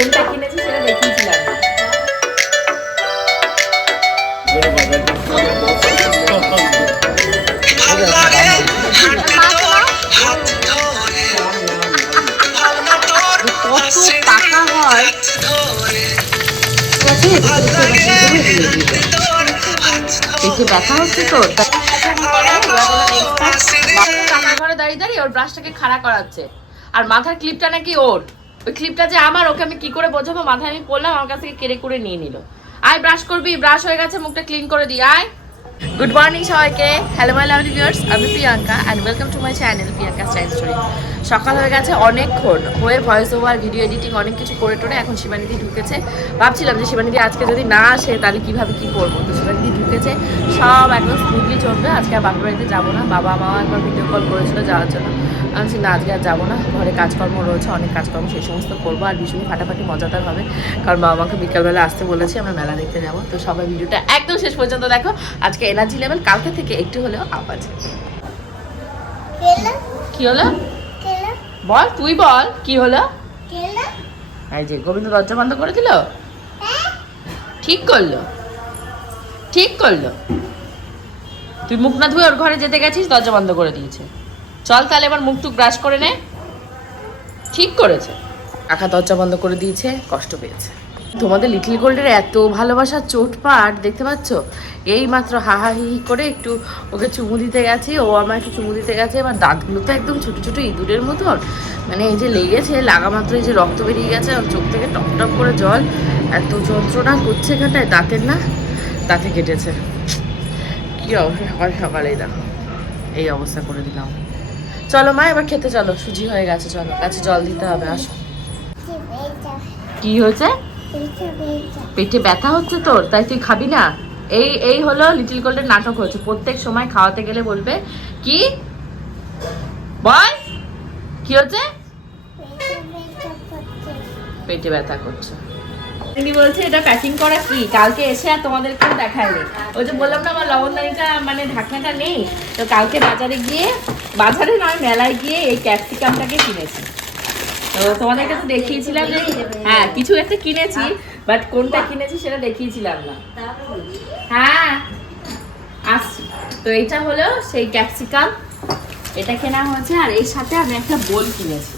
কোনটা কিনেছি সেটা দেখিয়েছিলাম ব্যথা হচ্ছে দাঁড়িয়ে দাঁড়িয়ে ওর ব্রাশটাকে খাড়া করাচ্ছে। আর মাথার ক্লিপটা নাকি ওর। ওই ক্লিপটা যে আমার, ওকে আমি কি করে বোঝাবো? মাথায় আমি পড়লাম, আমার কাছ থেকে কেড়ে করে নিয়ে নিল। আয় ব্রাশ করবি ব্রাশ হয়ে গেছে, মুখটা ক্লিন করে দি। আয়। গুড মর্নিং সবাইকে। হ্যালো মাই লাভ ভিউয়ার্স আমি Priyanka and welcome to my channel Priyanka style story সকাল হয়ে গেছে অনেকক্ষণ হয়ে ভয়েস ওভার ভিডিও এডিটিং অনেক কিছু করে টোরে এখন শিবানিদি ঢুকেছে। ভাবছিলাম যে শিবানিদি আজকে যদি না আসে, তাহলে কীভাবে কি করব? তো শিবানিদি ঢুকেছে সব একদম স্মুথলি চলবে। আজকে আর বাপের বাড়িতে যাব না। বাবা মা একবার ভিডিও কল করেছিল যাওয়ার জন্য। আমি না আজকে আর যাব না। ঘরে কাজকর্ম রয়েছে অনেক কাজকর্ম সেই সমস্ত করব। আর ভীষণ ফাটাফাটি মজাদার হবে। কারণ বাবা মাকে বিকালবেলা আসতে বলেছি আমরা মেলা দেখতে যাব। তো সবাই ভিডিওটা একদম শেষ পর্যন্ত দেখো। আজকে এনার্জি লেভেল কালকে থেকে একটু হলেও আপ আছে। কি হলো? বল তুই বল কি হলো? এই যে গোবিন্দ দরজা বন্ধ করে দিল? ঠিক করল? ঠিক করল। তুই মুখ না ধুয়ে ওর ঘরে যেতে গেছিস, দরজা বন্ধ করে দিয়েছে। চল তাহলে এবার মুখ টুক ব্রাশ করে নে। ঠিক করেছে। কাকা দরজা বন্ধ করে দিয়েছে, কষ্ট পেয়েছে। তোমাদের লিটল গোল্ডের এত ভালোবাসার চোটপাট দেখতে পাচ্ছ? এই মাত্র হাহাহি করে একটু ওকে চুমু দিতে গেছি, ও আমাকে চুমু দিতে গেছে, এবার দাঁতগুলো তো একদম ছোটো ছোটো ইঁদুরের মতন। মানে এই যে লেগেছে, লাগা মাত্র এই যে রক্ত বেরিয়ে গেছে আর চোখ থেকে টপ টপ করে জল। এত যন্ত্রণা করছে এখানটায়, দাঁতের না? দাঁতে কেটেছে। কি অবস্থা? সকাল সকালেই দেখো। এই অবস্থা করে দিলাম। চলো মা, এবার খেতে চলো। সুজি হয়ে গেছে, চলো। কাছে জল দিতে হবে, আসো। কি হয়েছে? পেটে ব্যথা হচ্ছে তোর? তাই তুই খাবি না? এই এই হলো লিটল গোল্ডের নাটক হচ্ছে। প্রত্যেক সময় খাওয়াতে গেলে বলবে, কি? বল। কি হচ্ছে? পেটে ব্যথা করছে। তিনি বলছে এটা প্যাকিং করা কি? কালকে এসে আর তোমাদেরকে দেখায়নি। ওই যে বললাম না, আমার লবণদানিটা মানে ঢাকনাটা নেই। তো কালকে বাজারে গিয়ে, বাজারে নয়, মেলায় গিয়ে এই ক্যাপসিকামটাকে কিনেছি। তো তোমাদের কাছে দেখিয়েছিলাম যে হ্যাঁ কিছু একটা কিনেছি বাট কোনটা কিনেছি সেটা দেখিয়েছিলাম না। হ্যাঁ আসছি। তো এটা হলো সেই ক্যাপসিকাম এটা কেনা হয়েছে, আর এর সাথে আমি একটা বোল কিনেছি।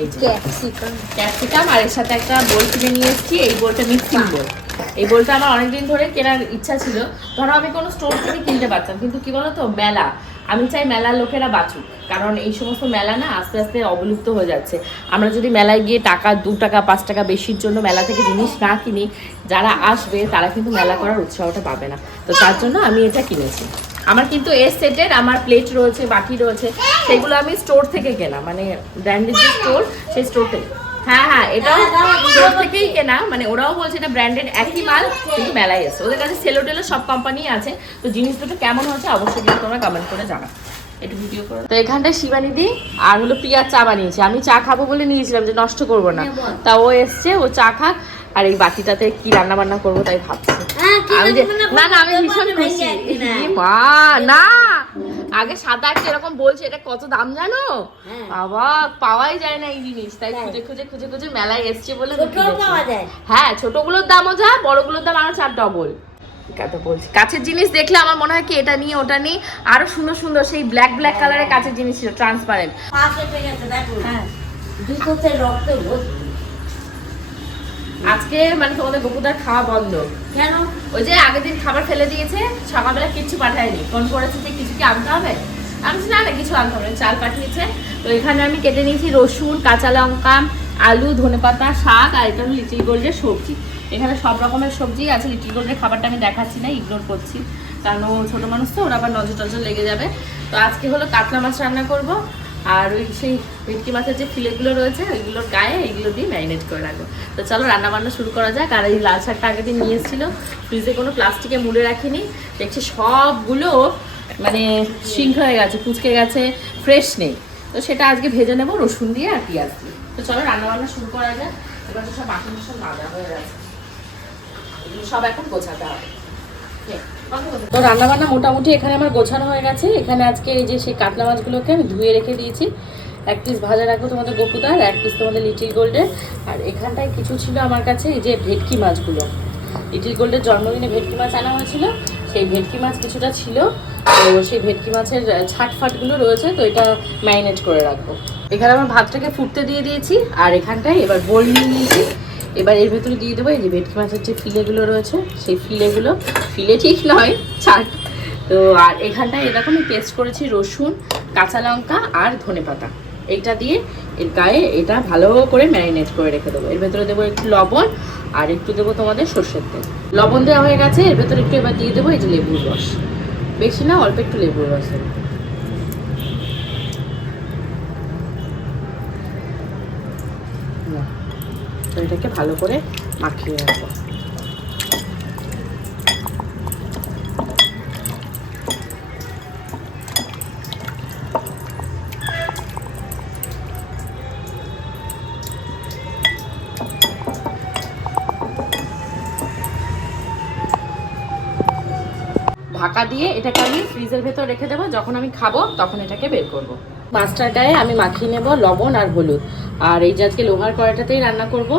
এই যে ক্যাপসিকাম। ক্যাপসিকাম আর এর সাথে একটা বোল কিনে নিয়ে এসেছি এই বোলটা মিক্সিং বোল। এই বোলটা আমার অনেকদিন ধরে কেনার ইচ্ছা ছিল। ধরো আমি কোনো স্টোর থেকে কিনতে পারতাম কিন্তু কি বলতো মেলা। আমি চাই মেলার লোকেরা বাঁচুক কারণ এই সমস্ত মেলা না আস্তে আস্তে অবলুপ্ত হয়ে যাচ্ছে। আমরা যদি মেলায় গিয়ে টাকা দু টাকা পাঁচ টাকা বেশির জন্য মেলা থেকে জিনিস না কিনি যারা আসবে তারা কিন্তু মেলা করার উৎসাহটা পাবে না। তো তার জন্য আমি এটা কিনেছি। আমার কিন্তু এর সেটের আমার প্লেট রয়েছে বাটি রয়েছে সেগুলো আমি স্টোর থেকে কেনা মানে ব্র্যান্ডেড যে স্টোর সেই স্টোর থেকে। হ্যাঁ হ্যাঁ এটাও স্টোর থেকেই কেনা মানে ওরাও বলছে এটা ব্র্যান্ডেড একই মাল কিন্তু মেলায় এসে ওদের কাছে সেলো টেলো সব কোম্পানি আছে। তো জিনিস দুটো কেমন হয়েছে অবশ্যই কিন্তু তোমরা কমেন্ট করে জানা। একটু ভিডিও করে তো এখানটায় শিবানিদি আর হলো প্রিয়ার চা বানিয়েছে। আমি চা খাব বলে নিয়েছিলাম যে নষ্ট করব না। তা ও এসছে ও চা খাক। আর এই বাটিটাতে কি রান্না বান্না করব তাই ভাবছি। আমি যে না না আমি ভীষণ খুশি। মা না! আগে সাদা একটা এরকম বলছে এটা কত দাম জানো? বাবা পাওয়াই যায় না এই জিনিস। তাই খুঁজে খুঁজে খুঁজে খুঁজে মেলায় এসছে বলে। হ্যাঁ ছোটগুলোর দামও যা বড়গুলোর দাম আরও চার ডবল বলছি। কাছের জিনিস দেখলে আমার মনে হয় কি এটা নিয়ে ওটা নিয়ে আরও সুন্দর সুন্দর সেই ব্ল্যাক ব্ল্যাক কালারের কাছের জিনিস ছিল ট্রান্সপারেন্ট হ্যাঁ। আজকে মানে তোমাদের গোপুদার খাওয়া বন্ধ। কেন? ওই যে আগের দিন খাবার ফেলে দিয়েছে, সকালবেলা কিচ্ছু পাঠায়নি। ফোন করেছে যে কিছু কি আনতে হবে? আমি না না, কিছু আনতে হবে চাল পাঠিয়েছে। তো এখানে আমি কেটে নিয়েছি রসুন, কাঁচা লঙ্কা, আলু ধনেপাতা শাক, আর এটা হলো গোল্ডের সবজি। এখানে সব রকমের সবজি আছে, লিটিল গোল্ডের খাবারটা আমি দেখাচ্ছি না ইগনোর করছি। কারণ ছোটো মানুষ তো, ওরা আবার নজর টজর লেগে যাবে। তো আজকে হলো কাতলা মাছ রান্না করব। আর ওই সেই ভেটকি মাছের যে ফিলেগুলো রয়েছে, ওইগুলোর গায়ে এইগুলো দিয়ে ম্যারিনেট করে রাখব। তো চলো রান্না বান্না শুরু করা যাক। আর এই লাল শাকটা আগের দিন নিয়ে এসেছিল। ফ্রিজে কোনো প্লাস্টিকে মুড়ে রাখিনি। দেখছি সবগুলো মানে সিঙ্ক হয়ে গেছে কুচকে গেছে, ফ্রেশ নেই। তো সেটা আজকে ভেজে নেব, রসুন দিয়ে আর পেঁয়াজ দিয়ে। তো চলো রান্না বান্না শুরু করা যাক। এবার তো সব বাসন মাজা হয়ে গেছে। এগুলো সব এখন গোছাতে হবে। তো রান্না বান্না মোটামুটি এখানে আমার গোছানো হয়ে গেছে। এখানে আজকে এই যে সেই কাতলা মাছগুলোকে আমি ধুয়ে রেখে দিয়েছি। এক পিস ভাজা রাখব তোমাদের গোপুদার এক পিস তোমাদের লিটিল গোল্ডের। আর এখানটায় কিছু ছিল আমার কাছে এই যে ভেটকি মাছগুলো। লিটিল গোল্ডের জন্মদিনে ভেটকি মাছ আনা হয়েছিল। সেই ভেটকি মাছ কিছুটা ছিল। তো সেই ভেটকি মাছের আহ, ছাটফাটগুলো রয়েছে তো এটা ম্যারিনেট করে রাখব। এখানে আমার ভাতটাকে ফুটতে দিয়ে দিয়েছি। আর এখানটায় এবার বোল নিয়ে নিয়েছি। এবার এর ভেতরে দিয়ে দেবো, এই যে ভেটকি মাছের যে ফিলেগুলো রয়েছে, সেই ফিলেগুলো, ফিলে ঠিক নয় ছাট তো আর এখানটায় এরকম পেস্ট করেছি রসুন, কাঁচা লঙ্কা আর ধনে পাতা। এইটা দিয়ে এর গায়ে এটা ভালো করে ম্যারিনেট করে রেখে দেবো। এর ভেতরে দেবো একটু লবণ আর একটু দেবো তোমাদের সর্ষের তেল। লবণ দেওয়া হয়ে গেছে, এর ভেতরে একটু এবার দিয়ে দেবো এই যে লেবুর রস। বেশি না, অল্প একটু লেবুর রস দেবো না। তো এটাকে ভালো করে মাখিয়ে রাখব ঢাকা দিয়ে এটাকে আমি ফ্রিজের ভেতর রেখে দেবো যখন আমি খাব, তখন এটাকে বের করব। মাছটার গায়ে আমি মাখিয়ে নেব লবণ আর হলুদ। আর এই যে আজকে লোহার কড়াইটাতেই রান্না করব।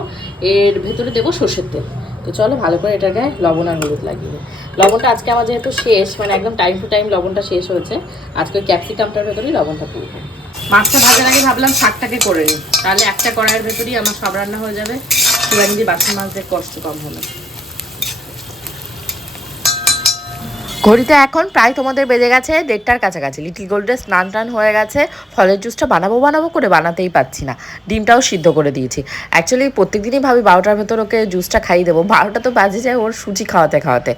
এর ভেতরে দেবো সর্ষের তেল। তো চলো ভালো করে এটার গায়ে লবণ আর হলুদ লাগিয়ে। লবণটা আজকে আমার যেহেতু শেষ মানে একদম টাইম টু টাইম লবণটা শেষ হয়েছে, আজকে ওই ক্যাপসিকামটার ভেতরেই লবণটা পুরবো মাছটা ভাজার আগে ভাবলাম শাকটাকে করে নিই। তাহলে একটা কড়াইয়ের ভেতরেই আমার সব রান্না হয়ে যাবে। শিবাঙ্গি বাসন মাছদের কষ্ট কম হলো। ঘড়িতে এখন প্রায় তোমাদের বেজে গেছে, দেড়টার কাছাকাছি। লিটিল গোল্ডের স্নান টান হয়ে গেছে, ফলের জুসটা বানাবো বানাবো করে বানাতেই পাচ্ছি না। ডিমটাও সিদ্ধ করে দিয়েছি। অ্যাকচুয়ালি প্রত্যেকদিনই ভাবি বারোটার ভেতর ওকে জুসটা খাইয়ে দেবো। বারোটা তো বাজে যায় ওর সুজি খাওয়াতে খাওয়াতে।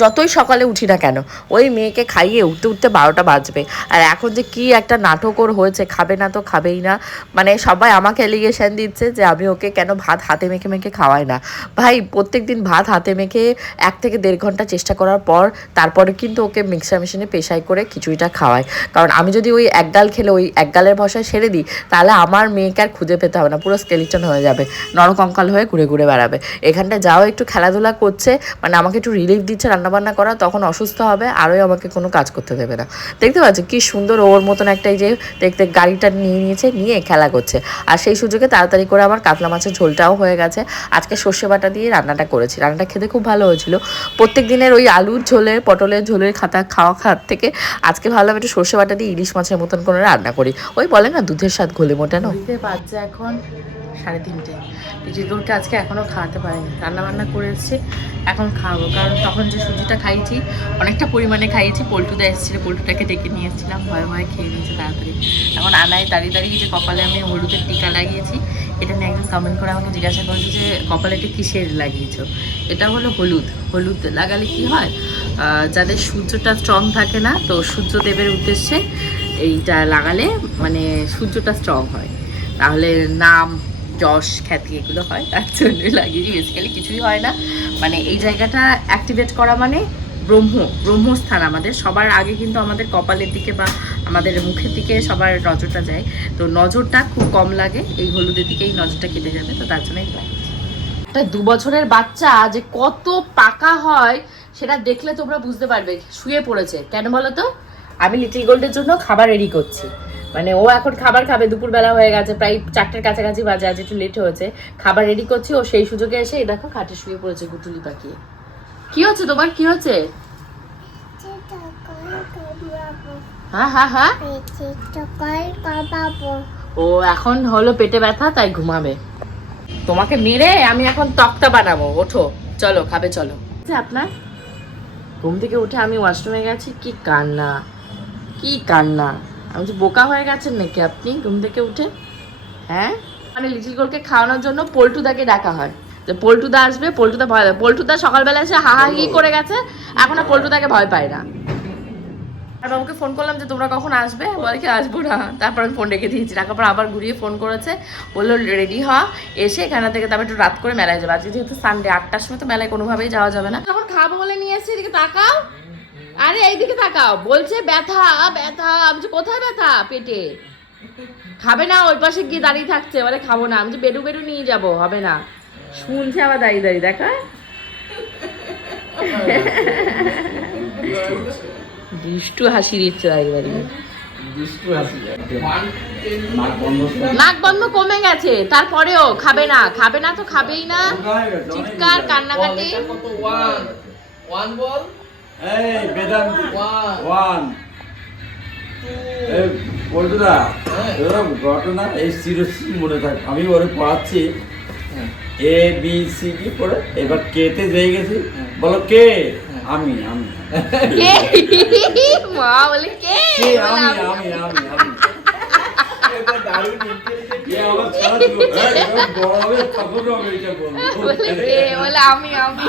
যতই সকালে উঠি না কেন, ওই মেয়েকে খাইয়ে উঠতে উঠতে বারোটা বাজবে। আর এখন যে কি একটা নাটক ওর হয়েছে, খাবে না তো খাবেই না। মানে সবাই আমাকে এলিগেশন দিচ্ছে যে আমি ওকে কেন ভাত হাতে মেখে মেখে খাওয়াই না। ভাই প্রত্যেক দিন ভাত হাতে মেখে এক থেকে দেড় ঘণ্টা চেষ্টা করার পর তারপরে কিন্তু ওকে মিক্সার মেশিনে পেশাই করে খিচুড়িটা খাওয়াই কারণ আমি যদি ওই এক গাল খেলে ওই এক গালের ভরসায় সেরে দিই, তাহলে আমার মেয়েকে আর খুঁজে পেতে হবে না, পুরো স্কেলিটন হয়ে যাবে, নরকঙ্কাল হয়ে ঘুরে ঘুরে বেড়াবে। এখানটা যাও, একটু খেলাধুলা করছে মানে আমাকে একটু রিলিফ দিচ্ছে রান্নাবান্না করা, তখন অসুস্থ হবে, আরোই আমাকে কোনো কাজ করতে দেবে না। দেখতে পাচ্ছ কি সুন্দর ওর মতন একটা এই যে, দেখতে গাড়িটা নিয়ে নিয়েছে, নিয়ে খেলা করছে। আর সেই সুযোগে তাড়াতাড়ি করে আমার কাতলা মাছের ঝোলটাও হয়ে গেছে। আজকে সর্ষে বাটা দিয়ে রান্নাটা করেছি। রান্নাটা খেতে খুব ভালো হয়েছিল। প্রত্যেক দিনের ওই আলুর ঝোলে পটলের ঝোলের খাতা খাওয়া খাত থেকে আজকে ভাবলাম একটু সর্ষে বাটা দিয়ে ইলিশ মাছের মতন করে রান্না করি। ওই বলে না, দুধের স্বাদ ঘোলে মোটানো বাজছে এখন সাড়ে তিনটে। লিটিলগুলোকে আজকে এখনও খাওয়াতে পারিনি। করে এসেছি, এখন খাওয়াবো কারণ তখন যে সুজিটা খাইয়েছি, অনেকটা পরিমাণে খাইয়েছি, পল্টুদা এসেছিল পল্টুটাকে ডেকে নিয়ে এসেছিলাম, ভয়ে ভয়ে খেয়ে নিয়েছে তাড়াতাড়ি। এখন আনায় দাঁড়িয়ে দাঁড়িয়ে যে কপালে আমি হলুদের টিকা লাগিয়েছি, এটা নিয়ে একজন কমেন্ট করে আমাকে জিজ্ঞাসা করেছে যে, কপালে কিসের লাগিয়েছো? এটা হলো হলুদ। হলুদ লাগালে কি হয়? যাদের সূর্যটা স্ট্রং থাকে না, তো সূর্যদেবের উদ্দেশ্যে এইটা লাগালে মানে সূর্যটা স্ট্রং হয়। তাহলে নাম, যশ, খ্যাতি এগুলো হয়, তার জন্য লাগিয়েছি বেসিক্যালি কিছুই হয় না। মানে এই জায়গাটা অ্যাক্টিভেট করা মানে ব্রহ্ম, ব্রহ্মস্থান আমাদের। সবার আগে কিন্তু আমাদের কপালের দিকে বা আমাদের মুখের দিকে সবার নজরটা যায়। তো নজরটা খুব কম লাগে, এই হলুদের দিকেই নজরটা কেটে যাবে, তো তার জন্যই একটা দু বছরের বাচ্চা যে কত পাকা হয় সেটা দেখলে তোমরা বুঝতে পারবে, শুয়ে পড়েছে। কেন বলো তো? আমি লিটিল গোল্ডের জন্য খাবার রেডি করছি। মানে ও এখন খাবার খাবে, দুপুরবেলা হয়ে গেছে, প্রায় চারটের কাছাকাছি বাজে, আজ একটু লেট হয়েছে। খাবার রেডি করছি, ও সেই সুযোগে এসে এই দেখো খাটে শুয়ে পড়েছে গুটুলি পাকিয়ে কি হচ্ছে তোমার? কি হচ্ছে? হ্যাঁ হ্যাঁ হ্যাঁ। ও এখন হলো পেটে ব্যথা, তাই ঘুমাবে। তোমাকে মেরে আমি এখন তক্তা বানাবো, ওঠো। চলো, খাবে, চলো। আপনার? ঘুম থেকে উঠে আমি ওয়াশরুমে গেছি কি কান্না কি কান্না। আমি যে বোকা হয়ে গেছেন নাকি আপনি ঘুম থেকে উঠে? হ্যাঁ? মানে লিটিল গোলকে খাওয়ানোর জন্য পল্টুদাকে ডাকা হয়। যে পল্টুদা আসবে পল্টুদা ভয় পায়। পল্টুদা সকালবেলা এসে হাহাহি করে গেছে এখন আর পল্টুদাকে ভয় পায় না। আর বাবুকে ফোন করলাম যে তোমরা কখন আসবে? বলে কি আসব না। তারপর আমি ফোন রেখে দিয়েছি। রাখার পর আবার ঘুরিয়ে ফোন করেছে। বলল রেডি হ এসে এখানে থেকে তারপর একটু রাত করে মেলায় যাবে। আজকে যেহেতু সানডে আটটার সময় তো মেলায় কোনোভাবেই যাওয়া যাবে না। তখন খাব বলে নিয়ে এসেছি এদিকে তাকাও। আরে এইদিকে তাকাও। বলছে ব্যথা ব্যথা। আমি যে কোথায় ব্যথা? পেটে? খাবে না ওই পাশে গিয়ে দাঁড়িয়ে থাকছে। বলে খাব না। আমি যে বেডু বেডু নিয়ে যাব হবে না। শুনছে আবার দাঁড়িয়ে দাঁড়িয়ে দেখা দুষ্টু হাসি দিচ্ছে হাসি নাক বন্ধ করে। নাক বন্ধ কমে গেছে তারপরেও খাবে না। খাবে না তো খাবেই না। হয়ে চিৎকার কান্নাকাটি। ওয়ান ওয়ান বল? এই বেদান্তি। ওয়ান ওয়ান এই বলটুদা হ্যাঁ। এরকম ঘটনা এই চিরস্মৃতি মনে থাক। আমি ওরে পড়াচ্ছি। এ বি সি ডি পড়ে এবার কে তে যেয়ে গেছি। বলো কে আমি আমি। কে? মা বলে আমি আমি। আমি আমি আমি।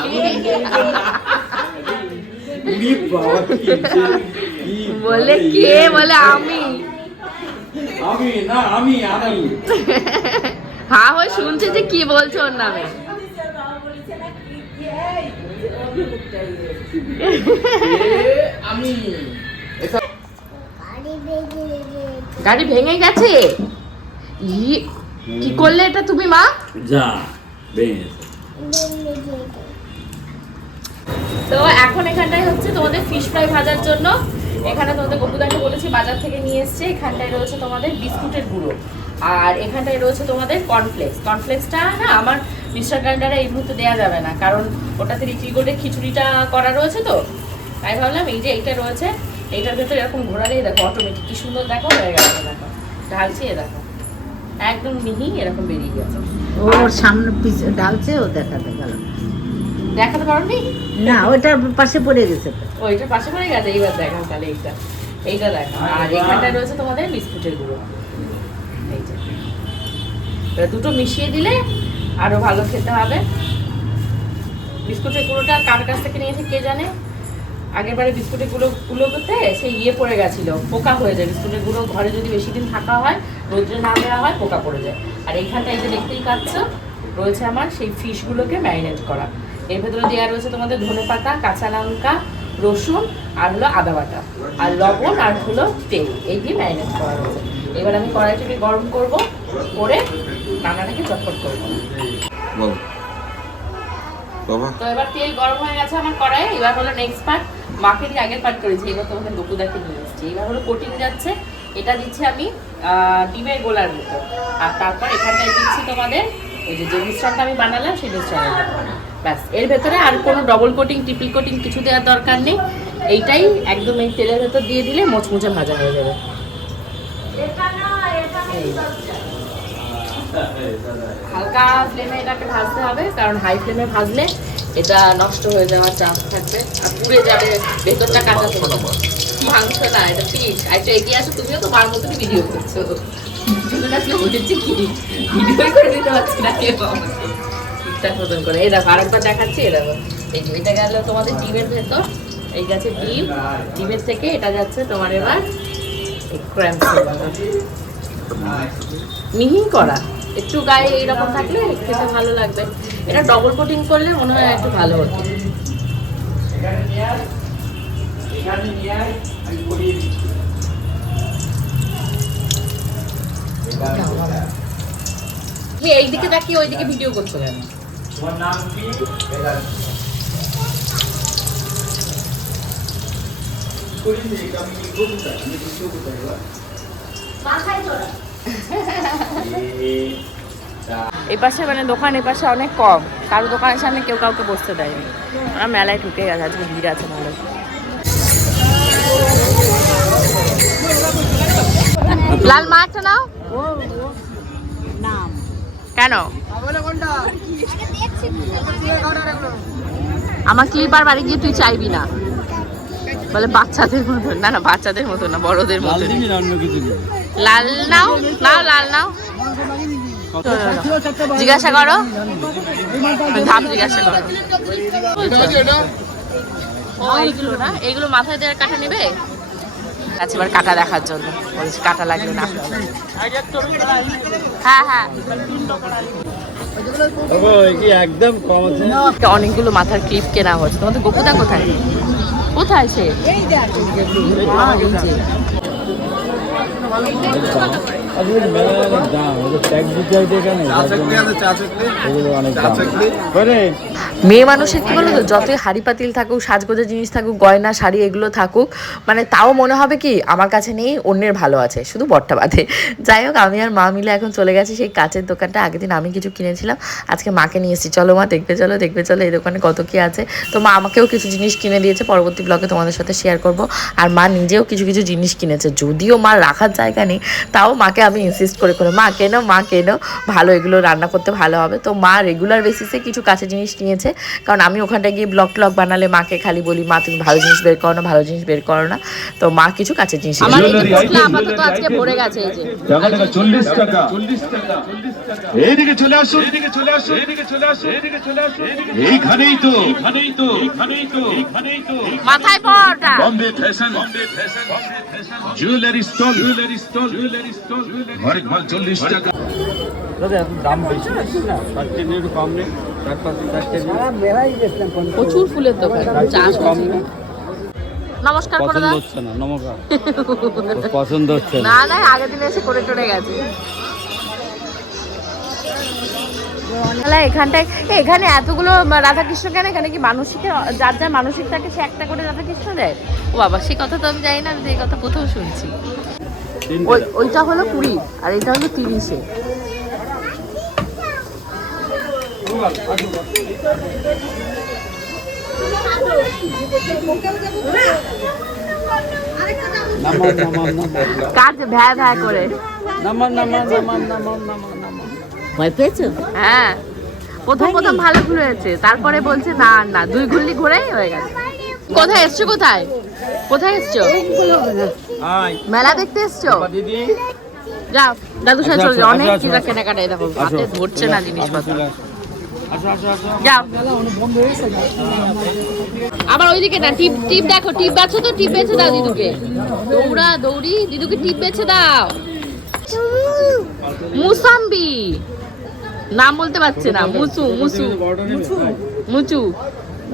কি বলে কে? বলে আমি আমি। না আমি আমি। হা হয়ে শুনছে যে কি বলছো ওর নামে? আমি গাড়ি বেজে গেছে গাড়ি ভেঙে গেছে? ই কি করলে এটা তুমি মা? যা তো এখন এখানটায় হচ্ছে তোমাদের ফিশ ফ্রাই ভাজার জন্য। এখানে তোমাদের গপুদাকে বলেছি বাজার থেকে নিয়ে এসছে। এখানটায় রয়েছে তোমাদের বিস্কুটের গুঁড়ো। আর এখানটায় রয়েছে তোমাদের কর্নফ্লেক্স কর্নফ্লেক্সটা না আমার মিক্সার গ্রাইন্ডারে এই মুহূর্তে দেওয়া যাবে না। কারণ ওটাতে করে খিচুড়িটা করা রয়েছে তো। তাই ভাবলাম এই যে এইটা রয়েছে এইটার ভেতরে এরকম ঘোরালেই দেখো অটোমেটিক কি সুন্দর দেখো হয়ে গেছে দেখো। ঢালছি এ দেখো। একদম মিহি এরকম বেরিয়ে গেছে। ওর সামনে পিছে ঢালছে ও দেখাতে গেল। দেখাতে পারো নি না ওটার পাশে পড়ে গেছে। তো। ও এটার পাশে পড়ে গেছে? এইবার দেখাও তাহলে এইটা। এইটা দেখো। আর এখানটায় রয়েছে তোমাদের বিস্কুটের গুঁড়ো। এই যে। এবার দুটো মিশিয়ে দিলে আরও ভালো খেতে হবে। বিস্কুটের গুঁড়োটা কার কাছ থেকে নিয়েছে কে জানে? আগের বারে বিস্কুটের গুঁড়ো করতে সেই ইয়ে পড়ে গেছিল, পোকা হয়ে যায়। বিস্কুটের গুঁড়ো ঘরে যদি বেশি দিন থাকা হয়, রোদ্রে না দেওয়া হয়, পোকা পড়ে যায়। আর এইখানটা এই যে দেখতেই পাচ্ছ, রয়েছে আমার সেই ফিশগুলোকে ম্যারিনেট করা। এর ভেতরে দেওয়া রয়েছে তোমাদের ধনে পাতা, কাঁচা লঙ্কা, রসুন, আর হলো আদা বাটা। আর লবণ, আর হলো তেল। এই দিয়ে ম্যারিনেট করা রয়েছে। এবার আমি কড়াইটাকে গরম করব, করে রান্নাটাকে চটপট করব বল। তো এবার তেল গরম হয়ে গেছে আমার কড়াই এবার হলো নেক্সট পার্ট মাকে দিয়ে আগের পার্ট করেছি এবার তোমাদের বকুদাকে নিয়ে এসেছি। এবার হলো কোটিং যাচ্ছে এটা দিচ্ছি আমি ডিমের গোলার মতো। আর তারপর এখানটায় দিচ্ছি তোমাদের ওই যে যে মিশ্রণটা আমি বানালাম সেই মিশ্রণের ব্যাস এর ভেতরে আর কোনো ডবল কোটিং ট্রিপল কোটিং কিছু দেওয়ার দরকার নেই। এইটাই একদম এই তেলের ভেতর দিয়ে দিলে মুচমুচে ভাজা হয়ে যাবে। এই। হালকা ফ্লেমে এটাকে ভাজতে হবে, কারণ হাই ফ্লেমে ভাজলে এটা নষ্ট হয়ে যাওয়ার চান্স থাকবে। আর পুড়ে যাবে, ভেতরটা কাঁচা থাকবে মাংস না, এটা ফিশ আর একটু এগিয়ে আসো, তুমিও তো মার মতনই ভিডিও করছ। করে মতন দেখো, আরেকবার দেখাচ্ছি, এই দেখো। তোমাদের ডিমের ভেতর। এই গেছে ডিম ডিমের থেকে এটা যাচ্ছে তোমার এবার মিহি করা। একটু গায়ে এইরকম থাকলে খেতে ভালো লাগবে। এটা ডবল কোটিং করলে মনে হয় একটু ভালো হতো। এইদিকে তাকিয়ে ওইদিকে ভিডিও করছ কেন? তোমার নাম কি এই পাশে মানে দোকান এ পাশে অনেক কম। কারও দোকানের সামনে কেউ কাউকে বসতে দেয়নি। ওরা মেলায় ঢুকে গেছে, আজকে ভিড় আছে ভালো লাল মাছটা নাও। কেন? আমার ক্লিপার বাড়ি গিয়ে তুই চাইবি না। বলে বাচ্চাদের মতো না না, বাচ্চাদের মতো না, বড়দের মতো অন্য কিছু নেই লাল নাও নাও লাল নাও। জিজ্ঞাসা করো। ধাপ জিজ্ঞাসা করো। এইগুলো না এইগুলো মাথায় দেওয়ার কাটা নেবে? আচ্ছা এবার কাটা দেখার জন্য। বলছি কাটা লাগবে না। হ্যাঁ হ্যাঁ। অনেকগুলো মাথার ক্লিপ কেনা হয়েছে তোমাদের গোপুদা কোথায়? কোথায় সে? যে। আসলে মেয়ে মানুষের কি বলো তো যতই হাড়ি পাতিল থাকুক সাজগোজা জিনিস থাকুক গয়না শাড়ি এগুলো থাকুক মানে তাও মনে হবে কি আমার কাছে নেই অন্যের ভালো আছে শুধু বট্টা বাঁধে যাই হোক আমি আর মা মিলে এখন চলে গেছি সেই কাচের দোকানটা। আগের দিন আমি কিছু কিনেছিলাম আজকে মাকে নিয়ে এসেছি। চলো মা দেখবে চলো দেখবে চলো এই দোকানে কত কি আছে। তো মা আমাকেও কিছু জিনিস কিনে দিয়েছে পরবর্তী ব্লগে তোমাদের সাথে শেয়ার করব। আর মা নিজেও কিছু কিছু জিনিস কিনেছে। যদিও মা রাখার জায়গা নেই তাও মাকে আমি ইনসিস্ট করে করে মা কেন মা কেন? ভালো এগুলো রান্না করতে ভালো হবে। তো মা রেগুলার বেসিসে কিছু কাছে জিনিস নিয়েছে। কারণ আমি ওখানটায় গিয়ে ব্লগ ট্লগ বানালে মাকে খালি বলি মা তুমি ভালো জিনিস বের করো না ভালো জিনিস বের করো না। তো মা কিছু কাছে জিনিস আমার আপাতত আজকে ভরে গেছে এই যে। চল্লিশ টাকা। চল্লিশ টাকা এইদিকে চলে আসো এইদিকে চলে আসো এইদিকে চলে আসো এইদিকে চলে আসো এইখানেই তো। এইখানেই তো। এইখানেই তো। এইখানেই তো। মাথায় পড়টা Bombay fashion. Bombay fashion. Jewellery stall. Jewellery stall. Jewellery stall. হরেক মাল চল্লিশ টাকা। দাম বেশি। কম নেই। প্রচুর ফুলের দোকান। চাষ হচ্ছে। নমস্কার করে দাও হচ্ছে না নমস্কার। পছন্দ হচ্ছে না। না আগের দিনে এসে করে টরে গেছে। এখানটায় এখানে এতগুলো রাধাকৃষ্ণ কেন? এখানে কি মানসিক যার যার মানসিক থাকে সে একটা করে রাধাকৃষ্ণ দেয়? ও বাবা সে কথা তো আমি জানি না আমি এই কথা প্রথম শুনছি। ওইটা হলো কুড়ি আর এটা হলো তিরিশে। কাজ ভ্যা ভ্যা করে। ভয় পেয়েছ? হ্যাঁ। প্রথম প্রথম ভালো ঘুরে হয়েছে তারপরে বলছে না না দুই গুল্লি ঘুরে হয়ে গেছে। কোথায় এসছো কোথায়? কোথায় এসছো? মেলা দেখতে এসছো? দিদি। যাও দাদু সাথে আসো, চলে যাও অনেক কেনাকাটা দেখো হাতে ধরছে না জিনিসপত্র। যাও। আবার ওইদিকে না টিপ টিপ দেখো টিপ বাছো তো টিপ বেছে দাও দিদুকে। দৌড়া দৌড়ি দিদুকে টিপ বেছে দাও। মুসাম্বি। নাম বলতে পারছে না মুচু মুচু মুচু।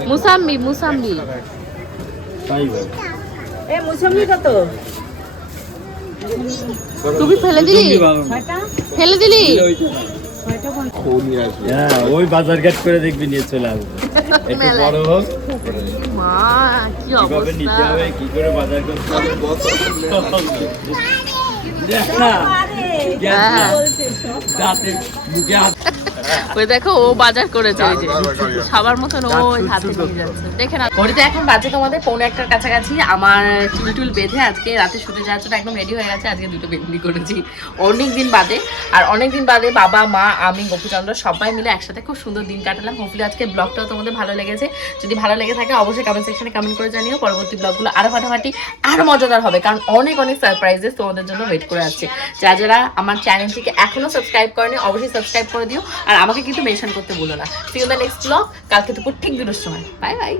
মুসাম্বি মুসাম্বি। এ মুসম্বি কত? তুমি ফেলে দিলি? ফেলে দিলি? হ্যাঁ ওই বাজার ঘাট করে দেখবি নিয়ে চলে আসবে। একটু বড় হোক। মা কি নিতে হবে কি করে বাজার করতে হবে দেখ না গ্যাস না। হ্যাঁ। দাঁতে মুখে হাত ওই দেখো ও বাজার করেছে ওই যে। সবার মতন ও হাতে নিয়ে যাচ্ছে। দেখে না ঘড়িতে এখন বাজে তোমাদের পৌনে একটার কাছাকাছি। আমার চুল টুল বেঁধে আজকে রাতে শুতে যাওয়ার জন্য একদম রেডি হয়ে গেছে। আজকে দুটো বেগুনি করেছি। অনেক দিন বাদে। আর অনেক দিন বাদে বাবা মা আমি গোপুচন্দ্র সবাই মিলে একসাথে খুব সুন্দর দিন কাটালাম। হোপফুলি আজকে ব্লগটাও তোমাদের ভালো লেগেছে। যদি ভালো লেগে থাকে অবশ্যই কমেন্ট সেকশনে কমেন্ট করে জানিও। পরবর্তী ব্লগগুলো আরও ফাটাফাটি আরও মজাদার হবে। কারণ অনেক অনেক সারপ্রাইজেস তোমাদের জন্য ওয়েট করে আছে। যারা যারা আমার চ্যানেলটিকে এখনও সাবস্ক্রাইব করেনি অবশ্যই সাবস্ক্রাইব করে দিও। আর আমাকে কিন্তু মেনশন করতে ভুলো না। See you the next blog কালকে দুপুর ঠিক দুটোর সময়। Bye bye